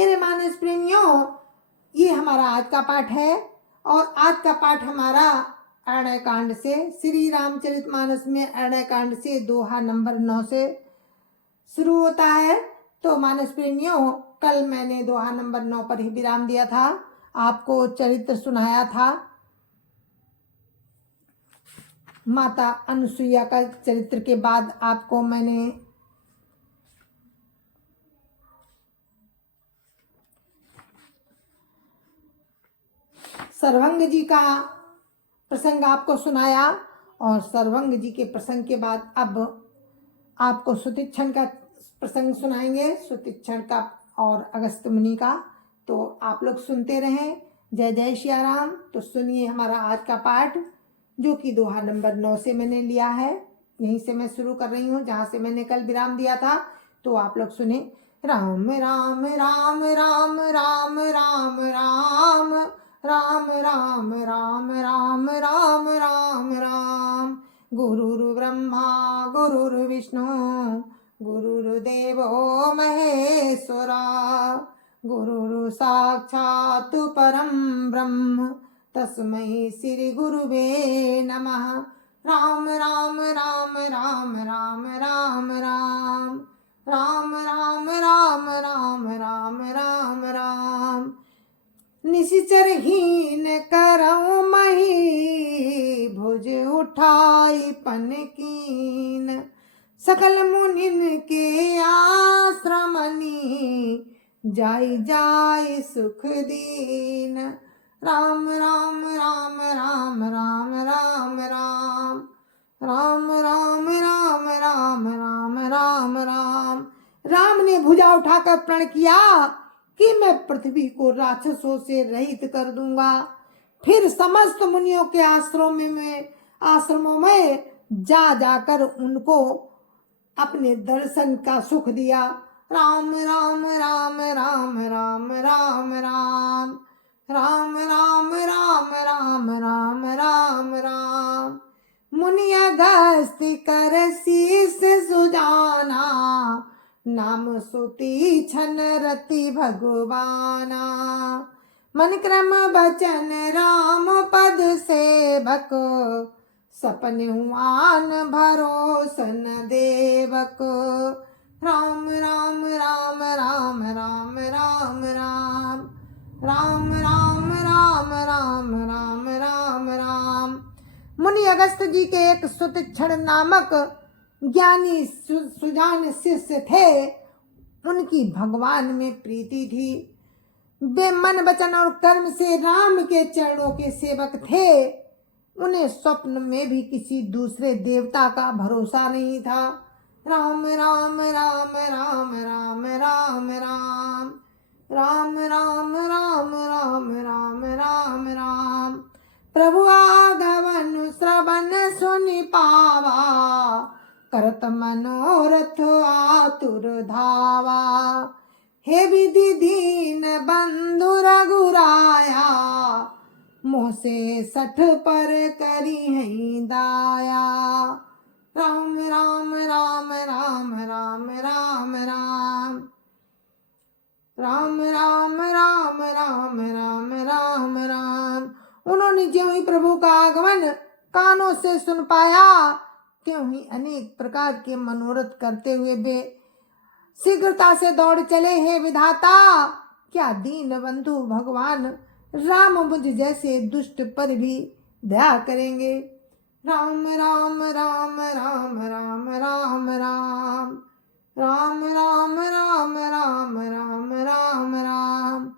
मेरे मानस प्रेमियों, ये हमारा आज का पाठ है और आज का पाठ हमारा अरण्य कांड से, श्री रामचरितमानस में अरण्य कांड से दोहा नंबर 9 से शुरू होता है। तो मानस प्रेमियों, कल मैंने दोहा नंबर 9 पर ही विराम दिया था, आपको चरित्र सुनाया था माता अनुसुईया का चरित्र के बाद आपको मैंने सर्वंग जी का प्रसंग आपको सुनाया और सर्वंग जी के प्रसंग के बाद अब आपको सुतीक्षण का प्रसंग सुनाएंगे, सुतीक्षण का और अगस्त मुनि का। तो आप लोग सुनते रहें। जय जय सिया राम। तो सुनिए हमारा आज का पाठ, जो कि दोहा नंबर 9 से मैंने लिया है। यहीं से मैं शुरू कर रही हूँ जहाँ से मैंने कल विराम दिया था। तो आप लोग सुने। राम राम राम राम राम राम राम राम राम राम राम राम राम राम। गुरुर् ब्रह्मा गुरुर्विष्णु गुरुर्देवो महेश्वरा, गुरुर् साक्षात् परं ब्रह्म तस्मै श्री गुरुवे नमः। राम राम राम राम राम राम राम राम राम राम राम राम राम राम। निशिचरहीन करऊँ मही, भुज उठाई पन कीन। सकल मुनिन के आश्रमनि, जाई जाई सुख दीन। राम राम राम राम राम राम राम राम राम राम राम राम राम राम। राम ने भुजा उठाकर प्रण किया कि मैं पृथ्वी को राक्षसों से रहित कर दूंगा। फिर समस्त मुनियों के आश्रमों में जा जाकर उनको अपने दर्शन का सुख दिया। राम राम राम राम राम राम राम राम राम राम राम राम राम राम। मुनि अगस्त कर शीस सुजाना, नाम सुतीक्षण रति भगवाना। मन क्रम बचन राम पद सेवक, सपन हुआन भरोसन देवक। राम राम राम राम राम राम राम राम राम राम राम राम राम राम। मुनि अगस्त जी के एक सुतीक्षण नामक ज्ञानी सुजान शिष्य थे। उनकी भगवान में प्रीति थी। वे मन वचन और कर्म से राम के चरणों के सेवक थे। उन्हें स्वप्न में भी किसी दूसरे देवता का भरोसा नहीं था। राम राम राम राम राम राम राम राम राम राम राम राम राम राम। प्रभु आगमन श्रवण सुनि पावा, करत मनोरथ आतुर धावा। हे विधि दीन बंधु रघुराया, मोह से सठ पर करी है दाया। राम राम राम राम राम राम राम राम राम राम राम राम राम राम। उन्होंने ज्यों ही प्रभु का आगमन कानों से सुन पाया, त्यों ही अनेक प्रकार के मनोरथ करते हुए वे शीघ्रता से दौड़ चले। हे विधाता, क्या दीन बंधु भगवान राम मुझ जैसे दुष्ट पर भी दया करेंगे। राम राम राम राम राम राम राम राम राम राम राम राम राम राम।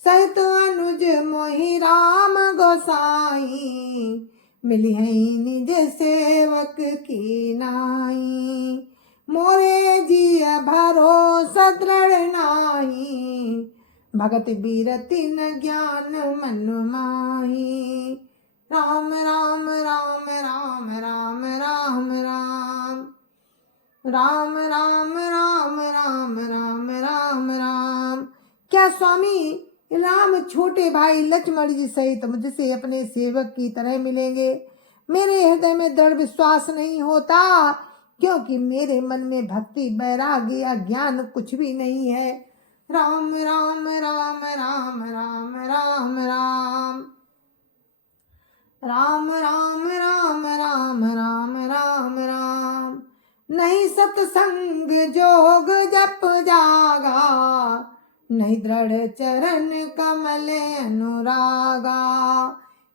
सहित अनुज मोहि राम गोसाई, मिली है निज सेवक की नाई। मोरे जिय भरोसा दृढ़ नाही, भगत बीरति न ज्ञान मन माही। राम राम राम राम राम राम राम राम राम राम राम राम राम राम। क्या स्वामी राम छोटे भाई लक्ष्मण जी सहित मुझसे अपने सेवक की तरह मिलेंगे? मेरे हृदय में दृढ़ विश्वास नहीं होता, क्योंकि मेरे मन में भक्ति वैराग्य या ज्ञान कुछ भी नहीं है। राम राम सत्संग जोग जप जागा, नहीं दृढ़ चरण कमल अनुरागा।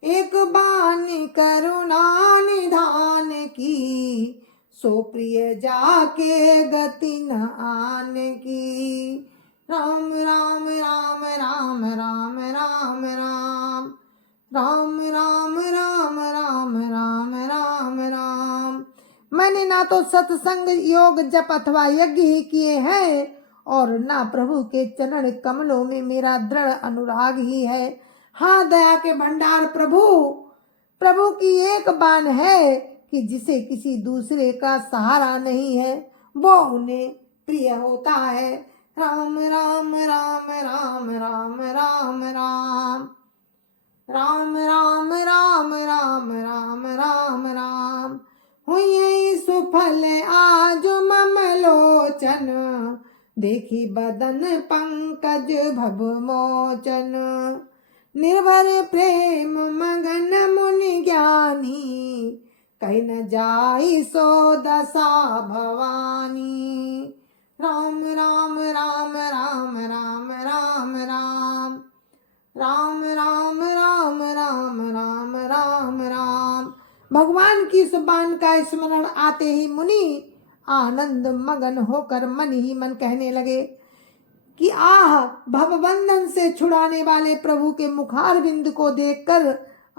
एक बानी करुणा निधान की, सो प्रिय जाके गति न आन की। राम राम राम राम राम राम राम, राम राम राम राम राम राम राम। मैंने ना तो सत्संग योग जप अथवा यज्ञ ही किए हैं, और ना प्रभु के चरण कमलों में मेरा दृढ़ अनुराग ही है। हाँ, दया के भंडार प्रभु की एक बान है कि जिसे किसी दूसरे का सहारा नहीं है, वो उन्हें प्रिय होता है। राम राम राम राम राम राम राम, राम राम राम राम राम राम राम। हुई सुफल आज मम लोचन, देखी बदन पंकज भव मोचन। निर्भर प्रेम मगन मुनि ज्ञानी, कहीं न जाई सो दशा भवानी। राम राम राम राम राम राम राम, राम राम राम राम राम राम राम। भगवान की इस बाण का स्मरण आते ही मुनि आनंद मगन होकर मन ही मन कहने लगे कि आह, भवबंधन से छुड़ाने वाले प्रभु के मुखार बिंद को देखकर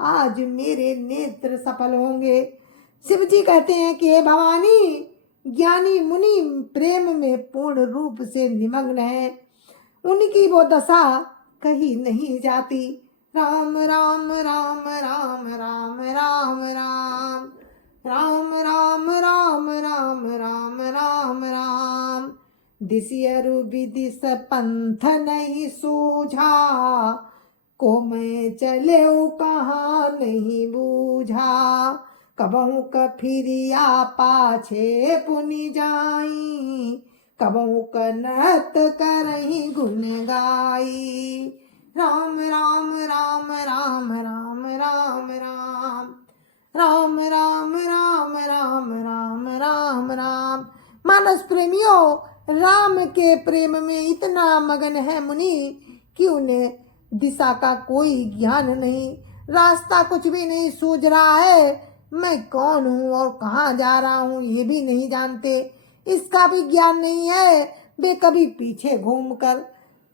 आज मेरे नेत्र सफल होंगे। शिव जी कहते हैं कि हे भवानी, ज्ञानी मुनि प्रेम में पूर्ण रूप से निमग्न है, उनकी वो दशा कहीं नहीं जाती। राम राम राम राम राम राम राम, राम राम राम राम राम राम राम। दिसियरु विदिश पंथ नहीं सूझा, को मैं चले कहाँ नहीं बूझा। कबहू कफिरिया पाछे पुनि जाई, कबहू कनत करही गुण गाई। राम राम राम राम राम राम राम, राम राम राम राम राम राम राम। मानस प्रेमियों, राम के प्रेम में इतना मगन है मुनि कि उन्हें दिशा का कोई ज्ञान नहीं, रास्ता कुछ भी नहीं सूझ रहा है। मैं कौन हूँ और कहाँ जा रहा हूँ ये भी नहीं जानते, इसका भी ज्ञान नहीं है। वे कभी पीछे घूमकर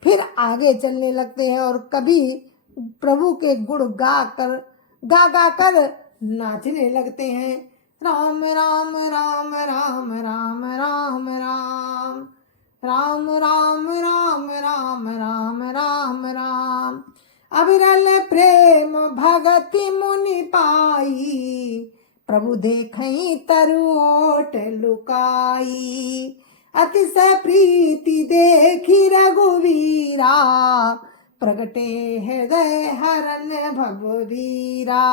फिर आगे चलने लगते हैं और कभी प्रभु के गुण गा कर नाचने लगते हैं। राम राम राम राम राम राम राम, राम राम राम राम राम राम राम। अविरल प्रेम भगति मुनि पाई, प्रभु देखई तरुओट लुकाई। अतिशय प्रीति देखी रघुवीरा, प्रगटे हृदय हरन भववीरा।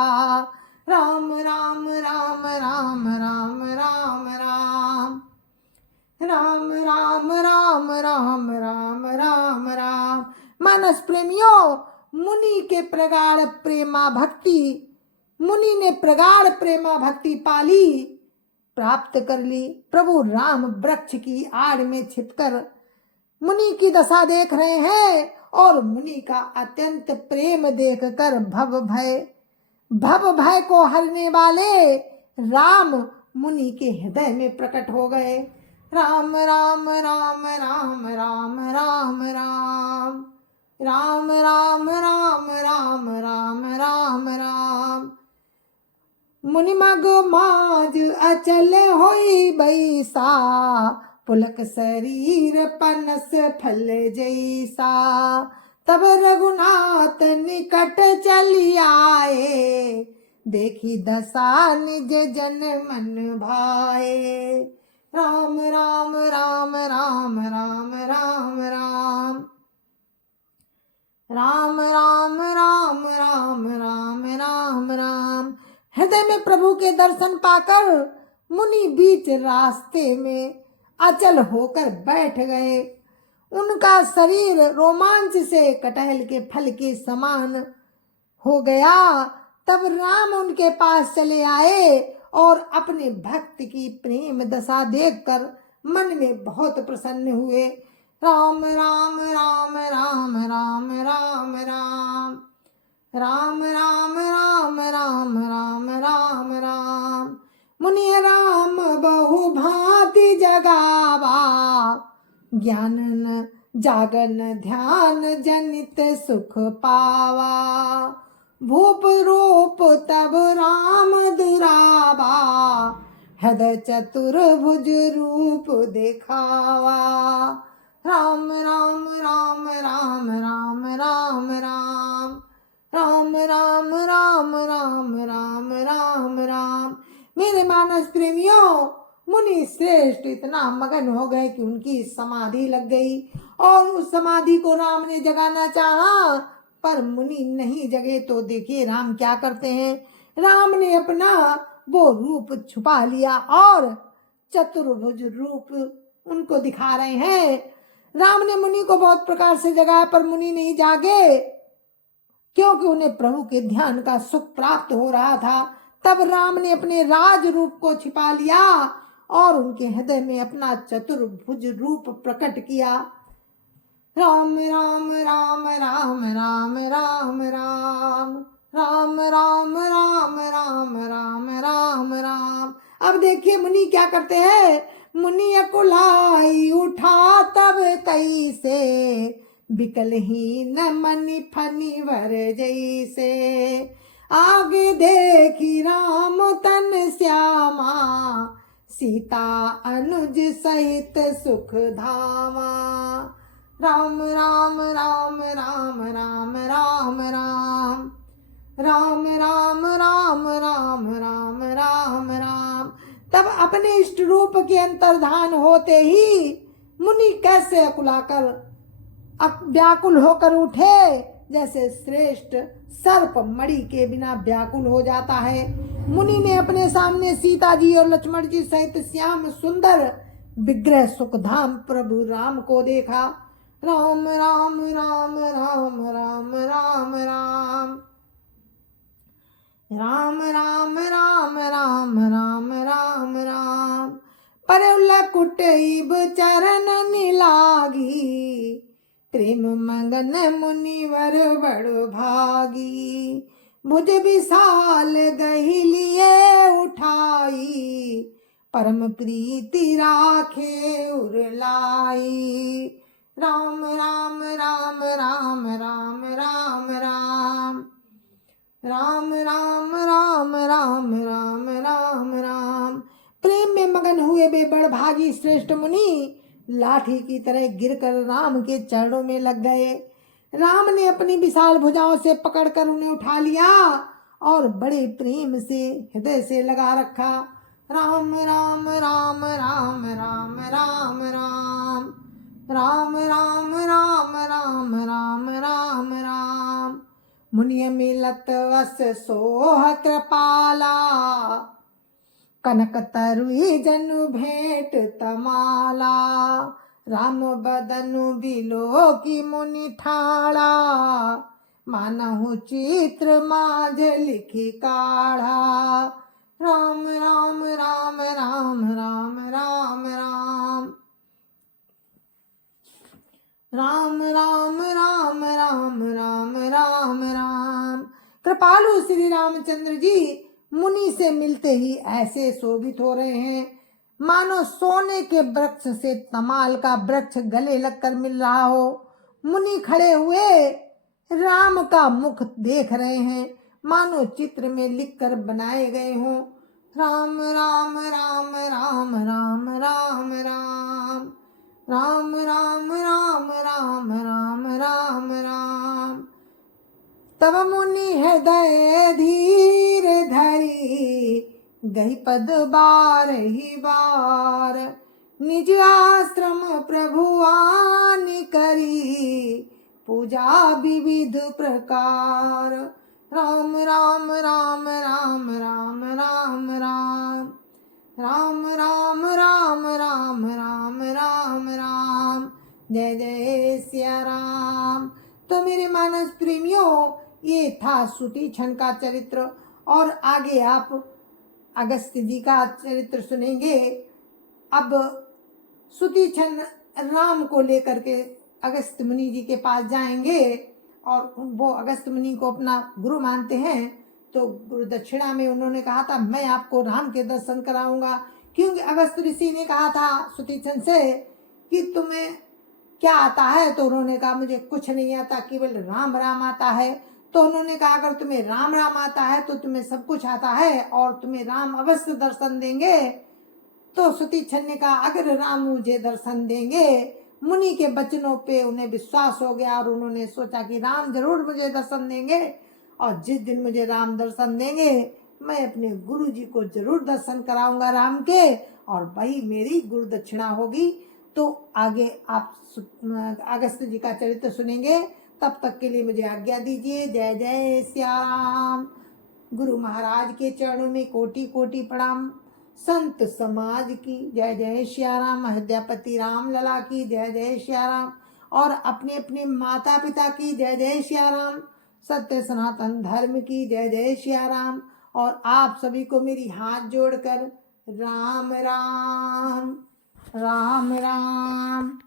राम राम राम राम राम राम राम, राम राम राम राम राम राम राम। मानस प्रेमियों, मुनि ने प्रगाढ़ प्रेमा भक्ति पाली, प्राप्त कर ली। प्रभु राम वृक्ष की आड़ में छिपकर मुनि की दशा देख रहे हैं और मुनि का अत्यंत प्रेम देखकर भव भय को हरने वाले राम मुनि के हृदय में प्रकट हो गए। राम राम राम राम राम राम राम, राम राम राम राम राम राम राम। मुनि मग माज अचल होई बैसा, पुलक शरीर पनस फल जैसा। तब रघुनाथ निकट चली आए, देखी दशा निज जन मन भाए। राम राम राम राम राम राम राम, राम राम राम राम राम राम राम। हृदय में प्रभु के दर्शन पाकर मुनि बीच रास्ते में अचल होकर बैठ गए। उनका शरीर रोमांच से कटहल के फल के समान हो गया। तब राम उनके पास चले आए और अपने भक्त की प्रेम दशा देखकर मन में बहुत प्रसन्न हुए। राम राम राम राम राम राम राम राम राम राम राम राम राम राम। मुनि राम बहु भांति जगावा, ज्ञान न जागन ध्यान जनित सुख पावा। भूप रूप तब राम दुरावा, हृदय चतुर्भुज रूप दिखावा। राम राम राम राम राम राम राम राम राम राम राम राम राम राम। मेरे मानस प्रेमियों, मुनि श्रेष्ठ इतना मगन हो गए कि उनकी समाधि लग गई और उस समाधि को राम ने जगाना चाहा, पर मुनि नहीं जगे। तो देखिए राम क्या करते हैं। राम ने अपना वो रूप छुपा लिया और चतुर्भुज रूप उनको दिखा रहे हैं। राम ने मुनि को बहुत प्रकार से जगाया, पर मुनि नहीं जागे, क्योंकि उन्हें प्रभु के ध्यान का सुख प्राप्त हो रहा था। तब राम ने अपने राज रूप को छिपा लिया और उनके हृदय में अपना चतुर्भुज रूप प्रकट किया। राम राम राम राम राम राम राम राम राम राम राम राम राम राम। अब देखिए मुनि क्या करते हैं। मुनि अकुलाई उठा तब कैसे, बिकलहीन मनि फनि वर जैसे। आगे देखी राम तन श्यामा, सीता अनुज सहित सुख धामा। राम राम राम राम राम राम राम राम राम राम राम राम राम राम। तब अपने इष्ट रूप के अंतर्धान होते ही मुनि कैसे अकुलाकर व्याकुल होकर उठे, जैसे श्रेष्ठ सर्प मणि के बिना व्याकुल हो जाता है। मुनि ने अपने सामने सीता जी और लक्ष्मण जी सहित श्याम सुंदर विग्रह सुखधाम प्रभु राम को देखा। राम राम राम राम राम राम राम राम राम राम राम राम राम राम। पर कुटैब चरण निलागी, प्रेम मगन मुनिवर बड़ भागी। भुज विशाल गही लिए उठाई, परम प्रीति राखे उरलाई। राम राम राम राम राम राम राम राम राम राम राम राम राम राम। प्रेम में मगन हुए वे बड़भागी श्रेष्ठ मुनि लाठी की तरह गिरकर राम के चरणों में लग गए। राम ने अपनी विशाल भुजाओं से पकड़कर उन्हें उठा लिया और बड़े प्रेम से हृदय से लगा रखा। राम राम राम राम राम राम राम राम राम राम राम राम राम राम। मुनि मिलत वस सोह कृपाला, कनक तरुई जनु भेंट तमाला। राम बदनु बिलो की मुनि ठाड़ा, मानहु चित्र माझ लिखी काढ़ा। राम राम राम राम राम राम राम राम राम राम राम राम राम राम। कृपालु श्री रामचंद्र जी मुनि से मिलते ही ऐसे शोभित हो रहे हैं, मानो सोने के वृक्ष से तमाल का वृक्ष गले लगकर मिल रहा हो। मुनि खड़े हुए राम का मुख देख रहे हैं, मानो चित्र में लिखकर बनाए गए हों। राम राम राम राम राम राम राम राम राम राम राम राम राम राम। तब मुनि हृदय धीर धरी, गही पद बार ही बार। निज आश्रम प्रभु आनि करी, पूजा विविध प्रकार। राम राम राम राम राम राम राम राम राम राम राम राम राम राम। जय जय सिया राम। तो मेरे मानस प्रेमियों, ये था सुतीक्षण का चरित्र और आगे आप अगस्त्य जी का चरित्र सुनेंगे। अब सुतीक्षण राम को लेकर के अगस्त मुनि जी के पास जाएंगे और वो अगस्त मुनि को अपना गुरु मानते हैं। तो गुरु दक्षिणा में उन्होंने कहा था मैं आपको राम के दर्शन कराऊंगा, क्योंकि अगस्त ऋषि ने कहा था सुतीक्षण से कि तुम्हें क्या आता है। तो उन्होंने कहा मुझे कुछ नहीं आता, केवल राम राम आता है। तो उन्होंने कहा अगर तुम्हें राम राम आता है तो तुम्हें सब कुछ आता है और तुम्हें राम अवश्य दर्शन देंगे। तो सुतीक्षण ने कहा अगर राम मुझे दर्शन देंगे, मुनि के वचनों पे उन्हें विश्वास हो गया और उन्होंने सोचा कि राम जरूर मुझे दर्शन देंगे, और जिस दिन मुझे राम दर्शन देंगे मैं अपने गुरु जी को जरूर दर्शन कराऊंगा राम के, और वही मेरी गुरु दक्षिणा होगी। तो आगे आप अगस्त जी का चरित्र सुनेंगे, तब तक के लिए मुझे आज्ञा दीजिए। जय जय श्याम। गुरु महाराज के चरणों में कोटि कोटि प्रणाम। संत समाज की जय जय श्याराम। अयोध्यापति राम लला की जय जय श्याराम। और अपने अपने माता पिता की जय जय श्याराम। सत्य सनातन धर्म की जय जय श्याराम। और आप सभी को मेरी हाथ जोड़कर राम राम राम राम।